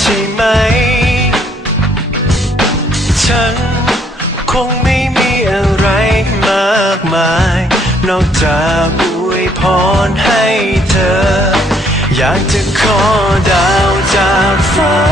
ใช่ไหม ฉันคงไม่มีอะไรมากมาย นอกจากอวยพรให้เธอ อยากจะขอดาวจากฟ้า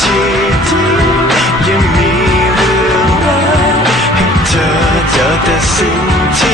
ที่ที่ยังมีเรื่องราวให้เธอเจอแต่สิ่งที่